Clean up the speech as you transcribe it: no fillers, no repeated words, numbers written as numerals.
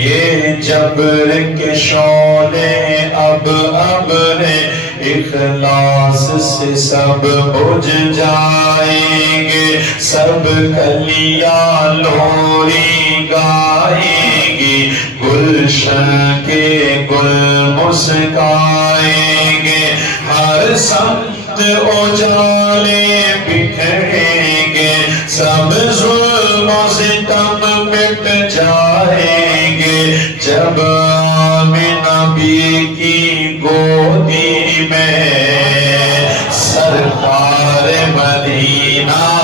یہ جبر کے شعلے اب ابر اخلاص سے سب بجھ جائیں گے، سب کلیاں لوری گائیں گی، گلشن کے گل مسکائیں گے، ہر سمت اجالے بکھریں گے، سب ظلم و ستم مٹ جائیں گے، جب نبی کی گودی میں سرکار مدینہ